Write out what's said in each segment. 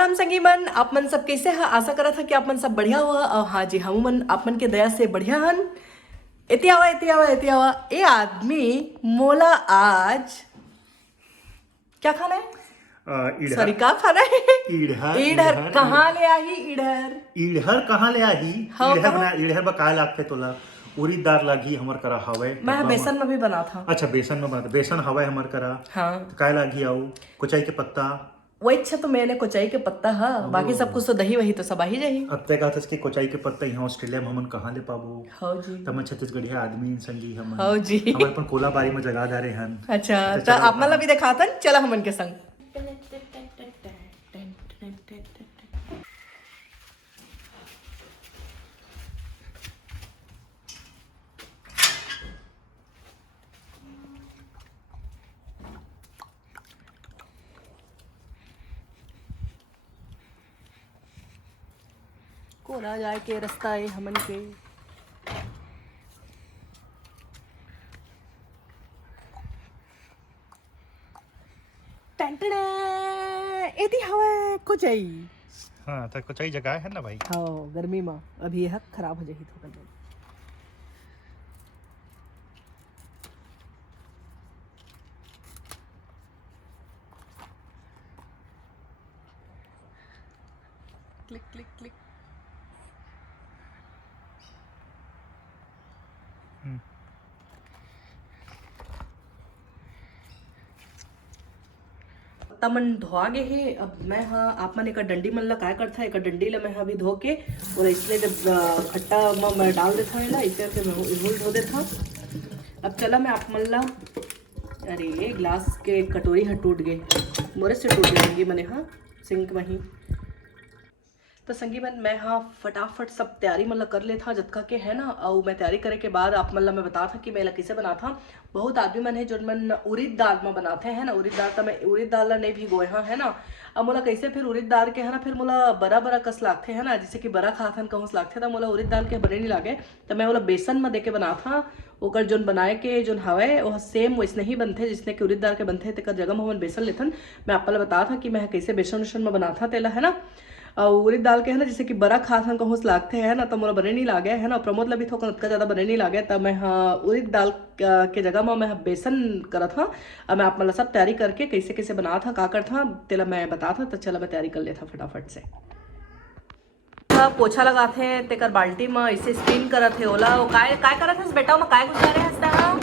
राम संगी मन, आप मन सब कैसे है? आशा करा था कि आप मन सब बढ़िया हुआ। और हाँ जी, हम मन आप मन के दया से बढ़िया हन। एतियावा ए आदमी मोला आज क्या खाना है? सॉरी, क्या खाना है? इधर कहाँ ले आई? इधर कहाँ ले आई? हाँ, इधर कहाँ? बना इधर बका लागते तोला उड़ीद दाल लागी हमर करा हवे। मैं बेसन में भी बना था। अच्छा, बेसन में बना बेसन हवे हमर करा। हाँ, तो काय लागी आऊ कुचाई के पत्ता। वही अच्छा, तो मैंने कोचाई के पत्ता है, बाकी सब कुछ तो दही वही तो सब आ ही जाही। अब तक कहत कि कोचाई के पत्ता यहाँ ऑस्ट्रेलिया में हमन कहाँ ले पाबो? हाँ जी, तमन छत्तीसगढ़िया आदमी संगी हमन। हाँ जी। हमन अपन कोला बारी में जगा दारे हन। अच्छा, तो तो चलो आप मतलब भी दिखातन, चला हमन के संग। कोला जाए के रास्ता है हमन के। टंटड़ा एदी हवा कोचाई। हाँ, तो कोचाई जगह है ना भाई। हाँ, गर्मी में अभी यह खराब हो जाही थोड़ा बहुत। Click click click. तमन धोआ गे हे। अब मैं हाँ आप मन एक डंडी मन ला काय करथा, एक डंडी ला मैं अभी धो के और इसलिए जब खट्टा में मैं डाल देता है ना, इसे फिर मैं इहुल धो देता। अब चला मैं आप मन ला, अरे ग्लास के कटोरी हा टूट गए, मोरे से टूट गए संगी मने। हाँ, सिंक में ही तो संगी मन मैं हाँ फटाफट सब तैयारी मतलब कर लेता जतका के है ना। और मैं तैयारी करे के बाद आप मतलब मैं बता था कि मैं कैसे बना था। बहुत आदमी मन है जो मन उड़ीद दाल में बनाते हैं ना, उड़ीद दाल। तो मैं उड़ीद दाल ला नहीं भिगोए हाँ है ना। अब मोला कैसे फिर उड़ीद दाल के है ना, फिर मोला बड़ा बड़ा कस लागते है ना, जैसे कि बड़ा खाथन कहूँ लागते। तो मोला उड़ीद दाल के बने नहीं लागे, तो मैं मोला बेसन में दे के बना था। ओकर जोन बनाए के जोन हवे वह सेम वैसे ही बनते जिसने कि उड़ीद दाल के बनते। तेकर जगह में हमन बेसन लेथन। मैं आप बता था कि मैं कैसे बेसन उसन में बना था तेला है ना। और उड़ीद दाल के है ना, जैसे कि बड़ा खासन कहूँ लागते हैं ना, तो मोला बने नहीं लागे है ना। प्रमोद ला भी थोड़ा उतना ज़्यादा बने नहीं लागे, तब मैं हाँ उड़ीद दाल के जगह में मैं बेसन करा था। अब मैं आप मतलब सब तैयारी करके कैसे कैसे बना था का कर था तेला मैं बता था। तो चला मैं तैयारी कर लेता फटाफट से। पोछा लगाते हैं तेकर बाल्टी में ऐसे स्पिन करत है ओला। काय काय करत हस बेटा? मैं काय गुजारे हंसता हाँ,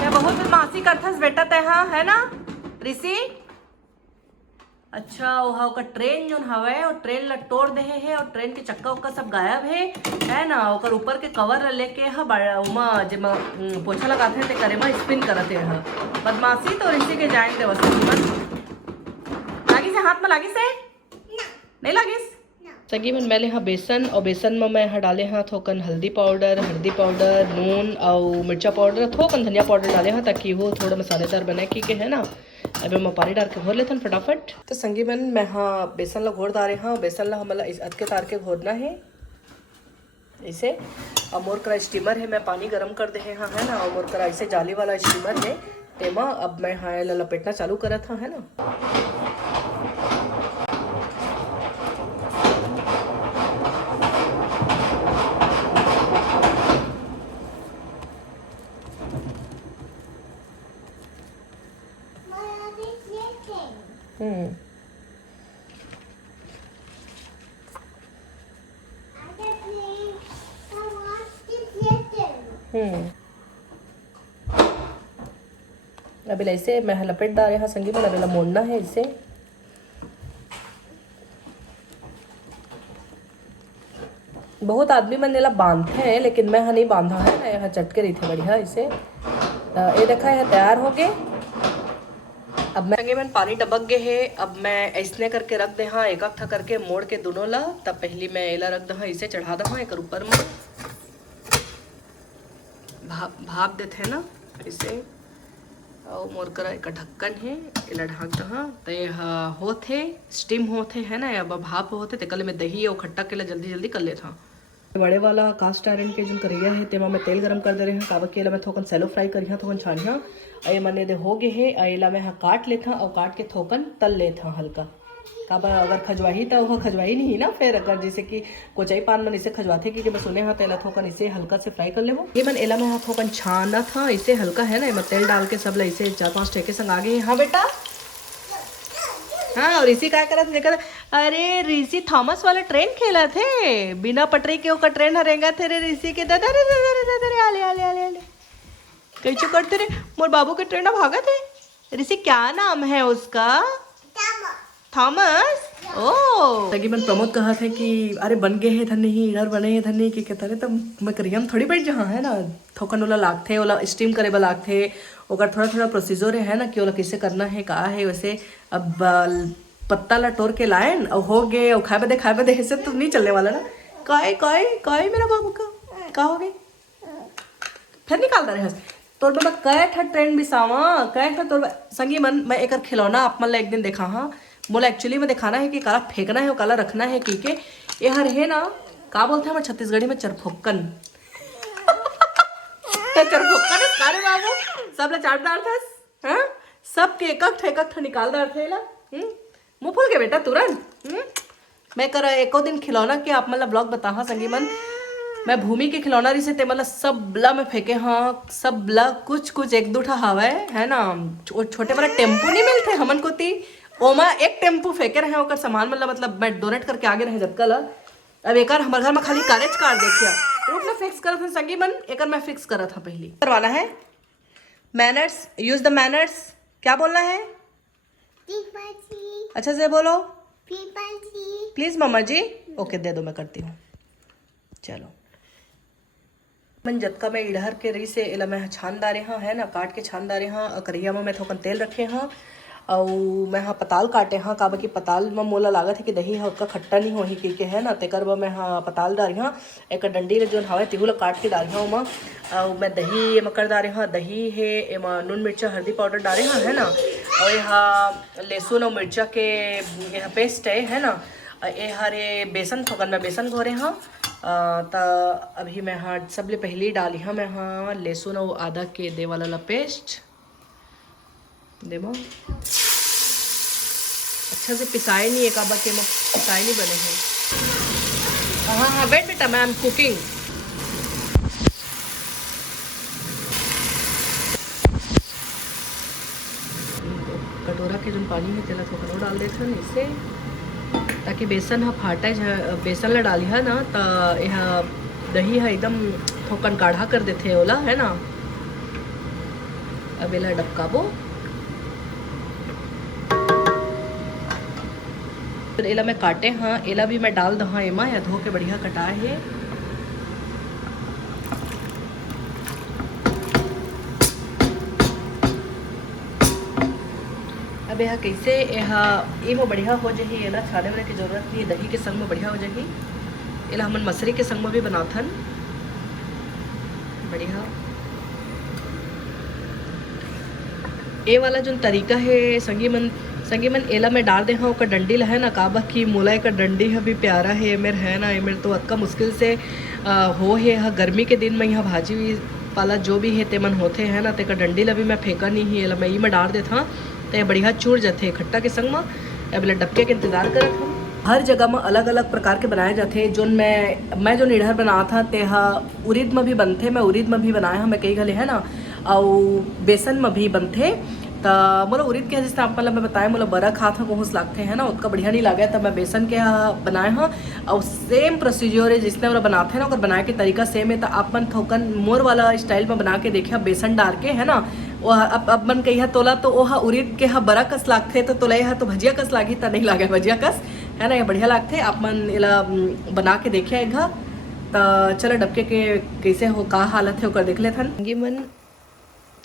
मैं बहुत बदमाशी करत हस बेटा ते हाँ है ना ऋषि। अच्छा, वहाँ का ट्रेन जो हवे वो ट्रेन ला तोड़ दे है और ट्रेन के चक्का उक्का सब गायब है ना। ओकर ऊपर के कवर लेके उमा जेमा पोछा लगाते हैं ते करे में स्पिन करते हैं। बदमाशी तो ऋषि के जाएंगे दे वस्तु मन लागी से हाथ में लागी से नहीं लागिस सगी मन। मैंने हाँ बेसन और बेसन में मैं डाले हाँ थोकन हल्दी पाउडर नून और मिर्चा पाउडर, थोकन धनिया पाउडर डाले हाँ, ताकि वो थोड़ा मसालेदार बने की के है ना। अभी मैं पानी डाल के घोर लेते हैं फटाफट। तो संगी बन मैं हाँ बेसन ला घोर डाले हाँ। बेसन ला हमारा इस अद के तार के घोरना है इसे। और मोर करा स्टीमर है, मैं पानी गर्म कर दे हाँ है ना। और मोर करा इसे जाली वाला स्टीमर है तेमा। अब मैं हाँ लपेटना चालू करा था है ना। अभी ऐसे मैं लपेट डाले हाँ संगी में। अभी मोड़ना है इसे। बहुत आदमी मन ला बांधते हैं, लेकिन मैं हाँ नहीं बांधा है, मैं यहाँ चटके रही थी बढ़िया इसे। ये देखा है तैयार हो गए। अब मैं संगे मन पानी टपक गए है। अब मैं ऐसने करके रख दे हाँ, एक था करके मोड़ के दोनों ला। तब पहली मैं एला रख दे हाँ, इसे चढ़ा दे हाँ एक ऊपर में भाप देते हैं ना इसे। और मोर करा एक ढक्कन है, एला ढक दहा तो यह होते स्टीम होते है ना। अब भाप होते ते कल में दही और खट्टा के जल्दी जल्दी कर लेता। बड़े वाला कास्ट आयरन के जो करिया है तेमा मैं तेल गरम कर दे रहे हैं। कावा केला मैं थोकन सैलो फ्राई करिया थोकन छानिया। ये मने दे हो गए है। अला मैं हाँ काट लेता और काट के थोकन तल लेता हल्का। काबर अगर खजवाही तो वह खजवाही नहीं ना, फिर अगर जैसे कि कोचाई पान मन इसे खजवाते कि मैं सुने हाँ तेला थोकन इसे हल्का से फ्राई कर ले वो ये मन एला में हाथ थोकन छाना था इसे हल्का है ना, मैं तेल डाल के सब इसे 4-5 ठेके संग आगे। हाँ बेटा हाँ, और ऋषि क्या करा था देखा, अरे ऋषि थॉमस वाला ट्रेन खेला थे, बिना पटरी के ओका ट्रेन हरेगा थे रे ऋषि के दादा रे दादा रे दादा रे आले आले आले आले कैसे करते रे मोर बाबू के ट्रेन भागा थे। ऋषि क्या नाम है उसका? थॉमस। ओ तकरीबन प्रमोद कहा थे कि अरे बन गए हैं धन्य ही इधर बने हैं धन्य के कहते तब मैं करियम थोड़ी बैठ जहाँ है ना, थोकन वाला लाग थे वाला स्टीम करे वाला लाग थे ओकर थोड़ा थोड़ा प्रोसीजर है ना कि वाला कैसे करना है कहा है वैसे। अब पत्ता ला तोड़ के लाए और हो गए और खाए बदे ऐसे तो नहीं चलने वाला ना। काय काय काय मेरा बाबू का हो गए फिर निकालता रहे तोर मैं कह ठा ट्रेन बिसावा कह ठा तोर संगी मन मैं एक खिलौना आप मन ला एक दिन देखा हाँ मोला एक्चुअली में दिखाना है कि काला फेंकना है और काला रखना है की के ये हर है ना का बोलते हैं मैं छत्तीसगढ़ी में चरफोक्कन तो चरफोक्कन कारे बाबू सब ला चाट डाल था हाँ सब के एक ठा निकाल डाल थे ला मुंह फूल के बेटा तुरंत मैं कर एको दिन खिलौना के आप मतलब ब्लॉग बता हाँ संगी मन मैं भूमि के खिलौना रही से ते मतलब सब ला में फेंके हाँ सब ला कुछ कुछ एक दो ठा हवा है ना छोटे वाला टेम्पू नहीं मिलते हमन को ती ओमा एक टेम्पू फेंके रहे ओकर सामान मतलब मैं डोनेट करके आगे रहे जब कल अब एक हमारे घर में खाली कारेज कार देखिया रुक ना फिक्स करा था संगी मन एक मैं फिक्स करा था पहले करवाना है मैनर्स यूज द मैनर्स क्या बोलना है अच्छा से बोलो प्लीज मामा जी ओके दे दो मैं करती हूँ चलो मन जतका मैं इधर के रही से इला मैं छान डारे हाँ है ना काट के छान डारे हाँ करिया में मैं थोकन तेल रखे हाँ और मैं हाँ पताल काटे हाँ काबर की पताल में मोला लागत है कि दही है उसका खट्टा नहीं हो ही के है ना तेकर मैं हाँ पताल डारी हाँ एक डंडी ले जो हवा तिहू ला काट के डारी हाँ ओमा और मैं दही एम कर डारे हाँ दही है एमा नून मिर्चा हल्दी पाउडर डारे हाँ है ना और यहाँ लहसुन और मिर्चा के यह पेस्ट है ना ये हरे बेसन थोकन मैं बेसन घोरे हाँ तो अभी मैं हाँ सबले पहले डाली हाँ मैं हाँ लहसुन और आदा के दे वाला पेस्ट देमो अच्छा से पिसाए नहीं है काबा के पिसाए नहीं बने हैं हाँ हाँ वेट बेटा मैं आई एम कुकिंग कटोरा के जो पानी में तेला थोड़ा डाल देते हैं इससे ताकि बेसन हाँ फाटा बेसन ला डाली है ना तो यह दही है एकदम थोकन काढ़ा कर देते ओला है ना। अब एला डबकाबो फिर एला मैं काटे हाँ एला भी मैं डाल दहा एमा या धो के बढ़िया कटा है अब यह कैसे यह एमो बढ़िया हो जाही एला छाने वाले की जरूरत नहीं दही के संग में बढ़िया हो जाही एला हमन मसरी के संग में भी बनाथन बढ़िया ए वाला जो तरीका है संगी मन एला में डाल दे हाँ ओकर डंडी ला है ना काबा की मोला एक डंडी है भी प्यारा है एमेर है ना एमेर तो अक्का मुश्किल से हो है हाँ गर्मी के दिन में यहाँ भाजी वाला जो भी है तेमन होते है ना तेकर डंडी ला भी मैं फेंका नहीं है एला मैं ई में डाल देता हाँ तो ये बढ़िया चूर जाते खट्टा के संग में अब डबके के इंतजार करत हूँ हर जगह में अलग अलग प्रकार के बनाए जाते जो मैं जो निडर बना था ते उड़ीद में भी बनते मैं उड़ीद में भी बनाया मैं कई घले है ना और बेसन में भी बनते तो मोला उड़ीद के जिस आप मैं बताया मोला बड़ा खात हाँ बहुत लागते हैं ना उतना बढ़िया नहीं लगे तब मैं बेसन के बनाए हाँ और सेम प्रोसीजर है जिसने वो बनाते हैं ना और बनाए के तरीका सेम है तो आप मन थोकन मोर वाला स्टाइल में बना के देखिए बेसन डाल के है ना वो अब मन कही तोला तो वो उड़ीद के बड़ा कस लागते तो तोला यह तो भजिया कस लागी तो नहीं लागे भजिया कस है ना ये बढ़िया लागते आप मन इला बना के देखिए एक तो चलो डबके के कैसे हो का हालत है ओकर देख लेथन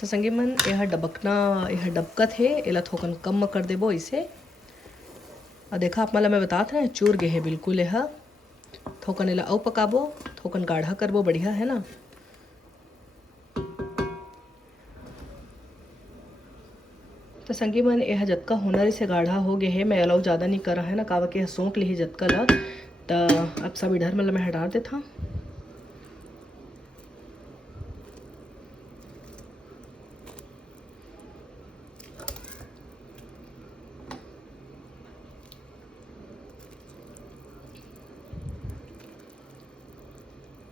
संगी मन यह डबकना यह डबकत है एला थोकन कम कर देबो इसे और देखा आप मला मैं बतात है चूर गे है बिल्कुल यह थोकन एला औ पकाबो थोकन गाढ़ा करबो बढ़िया है ना तो संगी मन यह जतका हुनर से गाढ़ा हो गए है मैं अलाउ ज़्यादा नहीं करा है ना कावा के सोंक ली जतका ला तो अब सब इधर मतलब मैं हटा देता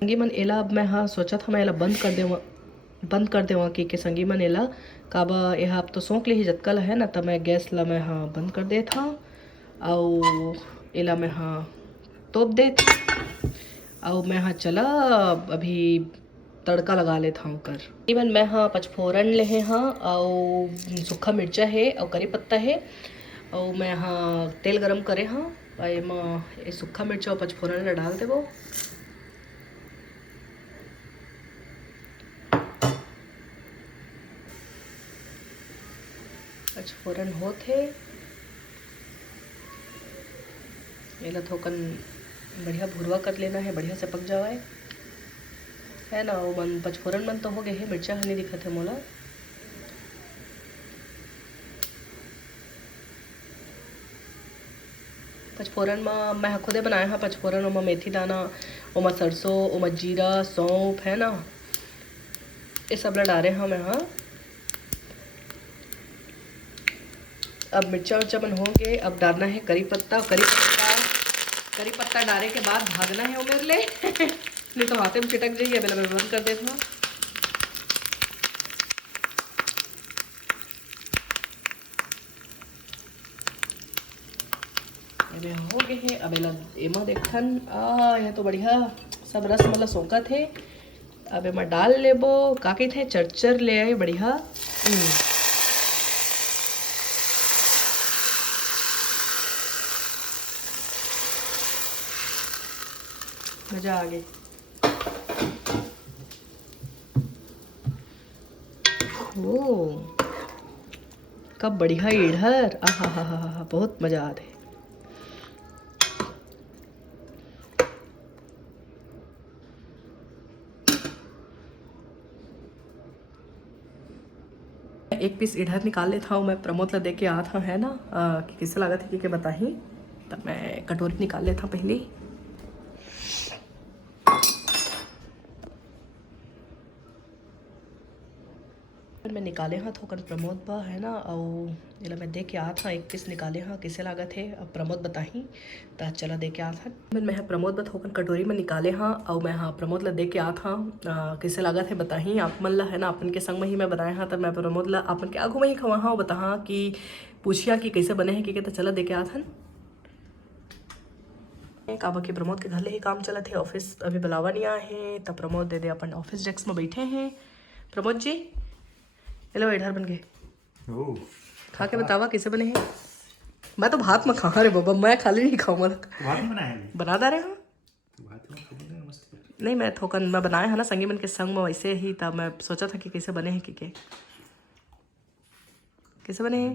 संगी मन एला अब मैं हाँ सोचा था मैं एला बंद कर देवा कि संगी मन एला काबा यह अब तो सोंक ले ही जतकल है ना, तब मैं गैस ला मैं हाँ बंद कर दे था और एला मैं हाँ तोप दे और मैं हाँ चला अभी तड़का लगा लेता हूँ कर। इवन मैं हाँ पचफोरन ले हाँ और सूखा मिर्चा है और करी पत्ता है और मैं हाँ तेल गरम करे हाँ और सूखा मिर्चा और पचफोरन डाल देवो। पचफोरन होते एला थोकन बढ़िया भुरवा कर लेना है, बढ़िया से पक जाए है ना। वो मन पचफोरन मन तो हो गए है, मिर्चा नहीं दिखत है मोला। पचफोरन में मैं खुदे बनाया हाँ पचफोरन, ओमा मेथी दाना, ओमा सरसों, ओमा जीरा, सौंफ है ना, ये सब डाले हाँ मैं हाँ। अब मिर्चा उर्चा बन होंगे, अब डालना है करी पत्ता। करी पत्ता डालने के बाद भागना है वो मेरे लिए नहीं तो हाथे में चिटक जाइए। पहले मैं बंद कर देता हूँ। अबे हो गए हैं, अब एमा देखन यह तो बढ़िया सब रस मतलब सोंका थे। अब एमा डाल लेबो का कही थे चरचर ले आए बढ़िया। मजा आ गई। ओ कब बढ़िया इधर आहा हा हा हा बहुत मजा आ रहा है। एक पीस इधर निकाल लेता हूँ मैं, प्रमोद ला दे के आ था है ना कि कैसे लगा था कि बताही, तब मैं कटोरी निकाल लेता पहले। मैं निकाले हाँ थोकन प्रमोद बा है ना, और जला मैं दे के आ था एक पीस निकाले हाँ कैसे लागत है अब प्रमोद बताही, तो चला दे के आ था। मैं प्रमोद बा थोकन कटोरी में निकाले हाँ और मैं हाँ प्रमोद ला दे के आ था कैसे लागत है बताही। आप मन ला है ना अपन के संग में ही मैं बनाया हाँ, तब मैं प्रमोद ला अपन के आगू में ही खवा हाँ बता कि पूछिया कि कैसे बने हैं कि तो चला दे के आ था। काबा के प्रमोद के घर ले ही काम चला थे, ऑफिस अभी बुलावा नहीं आए हैं, तब प्रमोद दे अपन ऑफिस डेस्क में बैठे हैं। प्रमोद जी हेलो इधर बन गए, खा के बतावा कैसे बने हैं। मैं तो भात में खा रे बाबा, मैं खाली नहीं खाऊंगा। बना दा रहे हाँ नहीं मैं थोकन मैं बनाया है ना संगी मन के संग में वैसे ही, तब मैं सोचा था कि कैसे बने हैं कि कैसे बने हैं।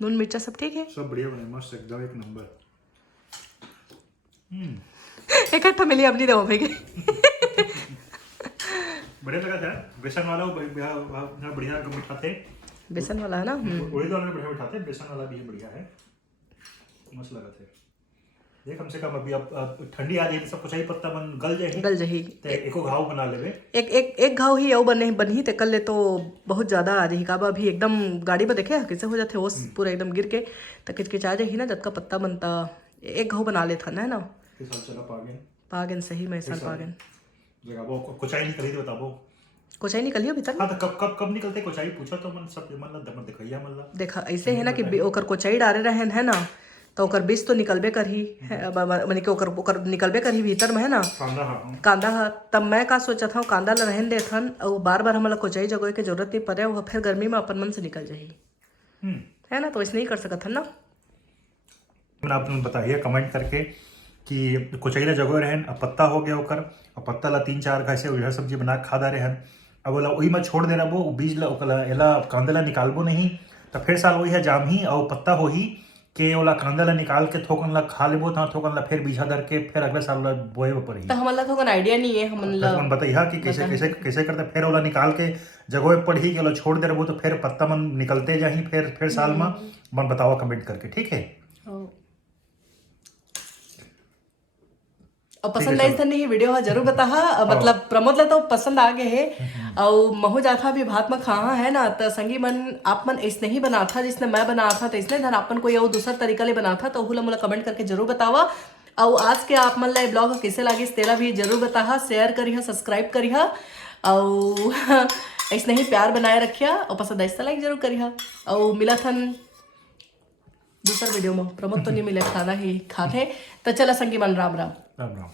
नून मिर्चा सब ठीक है, सब बढ़िया बने, मस्त एकदम एक नंबर। इकट्ठा मिली अपनी दवा में बढ़िया लगा था। बेसन वाला बढ़िया मीठा थे, बेसन वाला है ना, उड़ीद वाला बढ़िया मीठा थे, बेसन वाला भी बढ़िया है, मस्त लगा थे। ये कम से कम अभी अब ठंडी आ जाए सब कुछ ही पत्ता मन गल जाही ते एको घाव बना लेवे। एक घाव ही औ बनही ते कर ले तो बहुत ज्यादा आ जाही। काबा अभी एकदम गाड़ी में देखे कैसे हो जाते ओस पूरा एकदम गिर के तो किचकिचा जाही ना, जब का पत्ता बनता एक घाव बना लेता ना है ना। पागन सही में साल पागन कोचाई निकली तो बताबो। कोचाई निकली अभी तक? हाँ तो कब निकलते कोचाई पूछा तो मन सब मन ला दिखैया मन ला देखा ऐसे है ना कि ओकर कोचाई डाले रहे है ना, तो ओकर बीज तो निकलबे करही माने कि ओकर निकलबे करही भीतर में है ना कांदा। तब मैं का सोचा था कांदा ला रहन देथन और बार बार हमला कोचाई जगह के जरूरत नहीं पड़े, वो फिर गर्मी में अपन मन से निकल जाही है ना, तो ऐसे नहीं कर सकत है ना। आप बताइए कमेंट करके कि कोचैला जगह रहन अब पत्ता हो गया ओकर, अब पत्ता ला 3-4 घासे उधर सब्जी बना खादा रहन, अब ओला वही में छोड़ देना वो बीज ला ओकला एला कांदा ला निकालबो नहीं तो फिर साल वही है जाम ही और पत्ता हो ही के ओला कांदा ला निकाल के थोकन ला खा लेबो, ता थोकन ला फिर बीजा धर के फिर अगले साल ला बोए पड़ी। तो हमला थोकन आईडिया नहीं है, हमला बताइए कि कैसे करते फिर ओला निकाल के जगह पड़ी के ओला छोड़ दे रहो तो फिर पत्ता मन निकलते जाही फिर साल में मन बताओ कमेंट करके, ठीक है। और पसंद आई था नहीं वीडियो है जरूर बता, मतलब प्रमोद ला तो पसंद आ गए है और महू जाता भी भात में खा है ना, तो संगी मन आप मन ऐसने ही बना था जिसने मैं बना था, तो इसने धन अपन कोई और दूसरा तरीका ले बना था तो हुला मुला कमेंट करके जरूर बतावा। और आज के आप मन ला ब्लॉग कैसे लागिस तेला भी जरूर बताहा, शेयर करिहा, सब्सक्राइब करिहा और ऐसे ही प्यार बनाए रखिया और पसंद आइस लाइक जरूर करिहा। और मिला थन दूसर वीडियो में, प्रमोद तो नहीं मिले, खाना ही खाते। तो चला संगी मन, राम राम। राम राम।